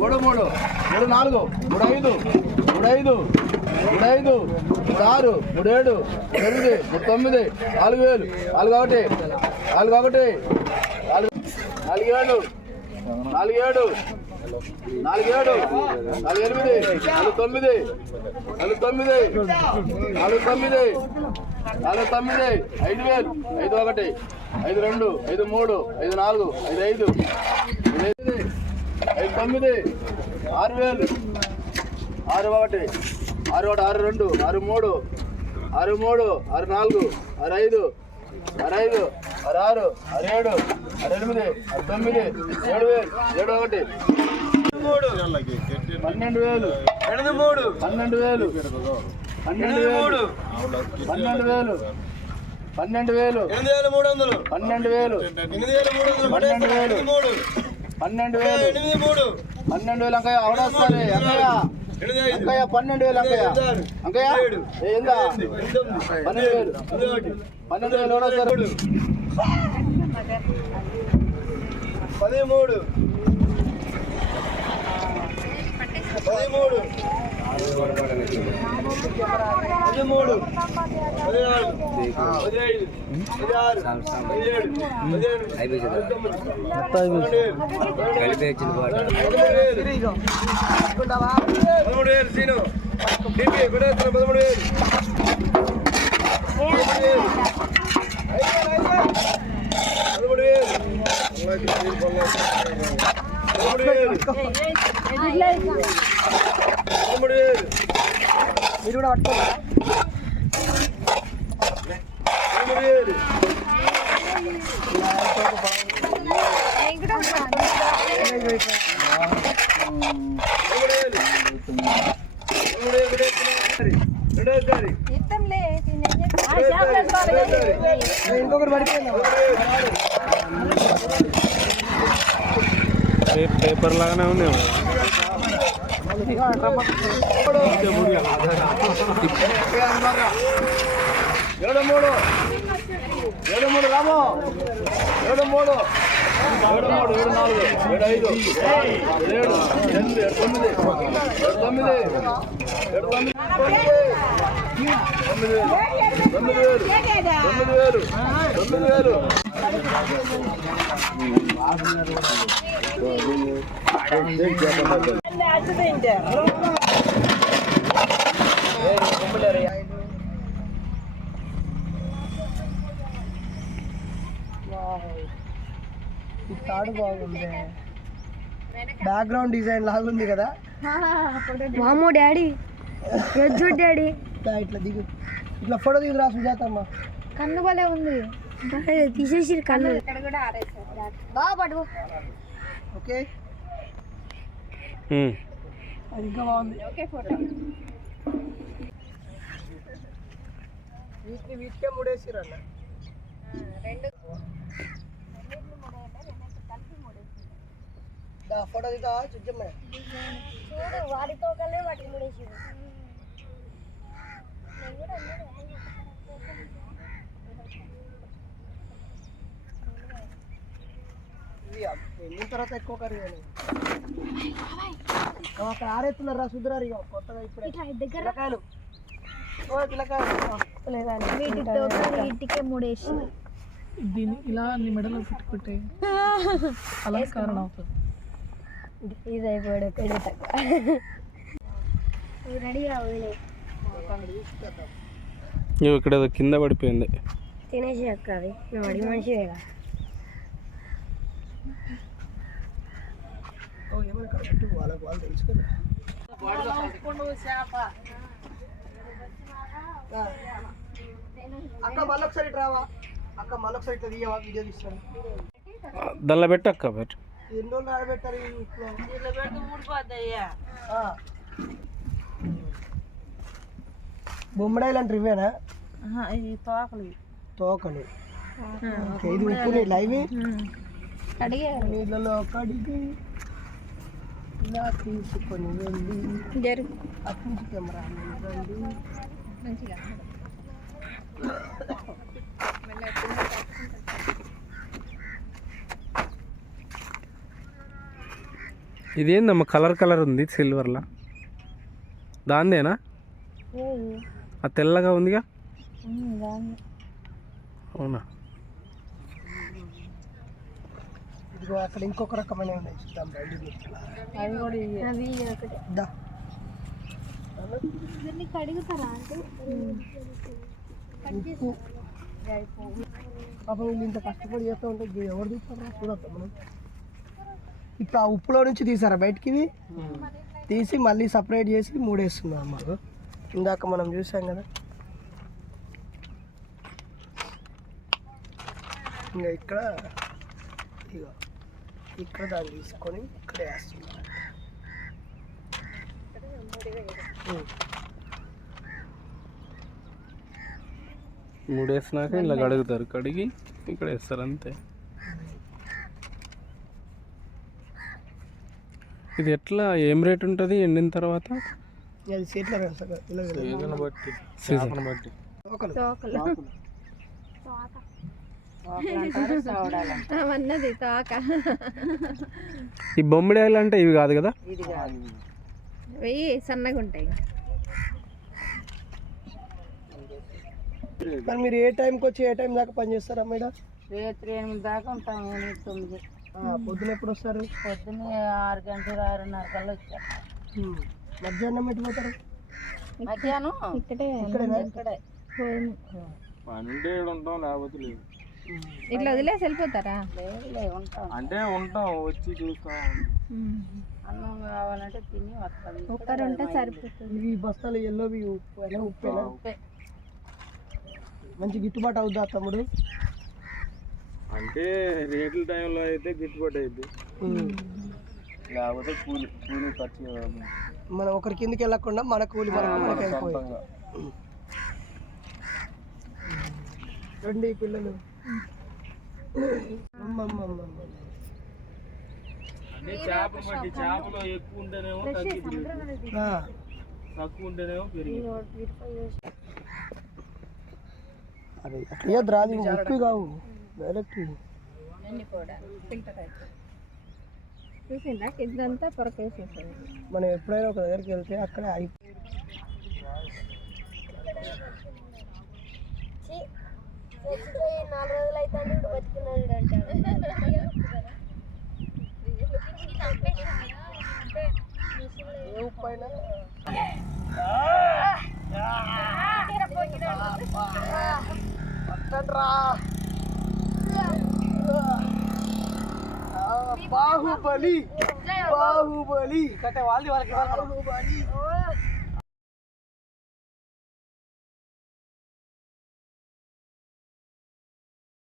మూడు మూడు మూడు నాలుగు మూడు ఐదు మూడు ఐదు మూడు ఐదు మూడు ఆరు మూడు ఏడు ఎనిమిది మూడు తొమ్మిది 4000 4 ఒకటి 4 ఏడు 4 ఏడు 4 ఏడు 4 ఎనిమిది 4 తొమ్మిది 4 తొమ్మిది 4 తొమ్మిది 4 తొమ్మిది 5000 5 ఒకటి 5 రెండు 5 మూడు 5 4 5 5 5 9 6000 6 ఒకటి 6 ఒకటి 6 రెండు 6 మూడు 6 మూడు 6 4 6 5 6 5 6 6 6 7 6 8 6 9 7000 7 ఒకటి 12000 12 12000 12000 12000 12000 12000 12000 అంకయ్య అవడొస్తారే అంకయ్య అంకయ్య 12000 అంకయ్య ఏందా 12000 ఎవడొస్తారు 13 మీరు కూడా పట్టుకోవాలా ఇంకొకటి పడిపోయింది పేపర్ లాగానే ఉంది. 73 రామో 73 74 75 7 తాడు బాగుంది, బ్యాక్గ్రౌండ్ డిజైన్ లాగుంది కదా. మామూ డాడీ డాడీ ఇట్లా దిగు, ఇట్లా ఫోటో దిగు రా సుజాతమ్మ. కన్ను భలే ఉంది, తీసేసి కన్ను బాగా పడుకో. ఓకే అది ఇంకా బాగుంది. వీటికే ముడేసిరు అన్న. ఫోటో దిగా చూద్దాం చూడు, వాటితో కలే వాటికి ముడేసి. ఎన్ని తర్వాత ఎక్కువ కర్రీ అక్కడ ఆరేస్తున్నారా సుధరారు కొత్తగా ఇప్పుడే పిల్లకాయలు వీటికే ముడేసి దీన్ని ఇలా అన్ని మెడలో పెట్టుకుంటే అలంకరణ అవుతుంది. ఇది అయిపోయాడు రెడీ ఇక్కడ కింద పడిపోయింది. తినేసి అక్క, అది నువ్వు అడిగి మనిషివేగా. వాళ్ళకి వాళ్ళు తెలుసుకోలే. అక్క మళ్ళీ ఒకసారి రావా అక్క మళ్ళొకసారి ఇట్లా తీయవా వీడియో తీస్తాను దానిలో పెట్టక్క పెట్టు. ఎన్ని రోజులు ఆడబెట్టారు ఈ ఉప్పులో? ఆ. బొమ్మడాయిలు అంటే ఇవేనా తోకలు ఓకే, ఇది ఉప్పు నీళ్ళు ఇవి నీళ్ళలో కడిగి ఇలా తీసుకొని వెళ్ళి అట్నుంచి కెమెరా రండి. ఇదేందమ్మా కలర్ కలర్ ఉంది సిల్వర్లా, దాందేనా? ఆ తెల్లగా ఉందిగా. అవునా? ఇదిగో అక్కడ ఇంకొక రకమైన ఉన్నాయి చూద్దాం రండి. దా. ఉప్పు. పాపం వీళ్ళు ఇంత కష్టపడి చేస్తూ ఉంటే ఎవరు తీస్తారా చూడద్దాం మనం. ఇప్పుడు ఆ ఉప్పులో నుంచి తీసారా బయటికి ఇవి? తీసి మళ్ళీ సపరేట్ చేసి మూడేస్తున్నాం మాకు. ఇందాక మనం చూసాం కదా. ఇంకా ఇక్కడ ఇగో ఇక్కడ దాన్ని తీసుకొని ఇక్కడ వేస్తున్నాం. మూడేసినాక ఇలా కడుగుతారు, కడిగి ఇక్కడ వేస్తారు అంతే. ఇది ఎట్లా ఏం రేట్ ఉంటుంది ఎండిన తర్వాత? అది సీట్ల బట్టి సీజన్ బట్టి. ఈ బొమ్మిడాయలు అంటే ఇవి కాదు కదా? వెయ్యి సన్నగా ఉంటాయి. మరి మీరు ఏ టైంకి వచ్చి ఏ టైం దాకా పని చేస్తారా మేడం? రాత్రి 8 దాకా ఉంటాం. 9. పొద్దున ఎప్పుడు వస్తారు? పొద్దున్న 6 గంటలు 6:30 కల్లా వచ్చారు. మధ్యాహ్నం ఎటు పోతారు? మధ్యాహ్నం ఇక్కడే ఉంటాం, లేకపోతే లేదు. ఇట్లా వదిలేసి వెళ్ళిపోతారా? ఉంటాం. అంటే ఉంటాం, వచ్చి చూస్తాం. అన్నం కావాలంటే తిని వస్తాం. ఒక్కరు ఉంటే సరిపోతుంది. ఇవి బస్తాలు ఎల్లోవి ఉప్పేనా? ఉప్పే. మంచి గిట్టుబాటు అవుద్దా తమ్ముడు? అంటే రేట్ల టైంలో అయితే గిట్టుబాటు అయింది, లేకపోతే కూలి ఖర్చు. మనం ఒకరి కిందకి వెళ్ళకుండా మన కూలి మనకి అయిపోయింది. రండి పిల్లలు. చేపలు బట్టి చేపలు ఎక్కువ ఉంటేనేమో తక్కువ ఉంటేనేమో పెరిగి. అది అట్లా రాదు, ఉప్పు కావు డైరెక్ట్. చూసిందా ఇదంతా పొరకేసేసారు. మనం ఎప్పుడైనా ఒక దగ్గరికి వెళ్తే అక్కడే అయిపోయి చచ్చిపోయి 4 రోజులు అయితే బతికినాడు అంటారు. ఏ ఉప్పు అయినా బాహుబలి. బాహుబలి.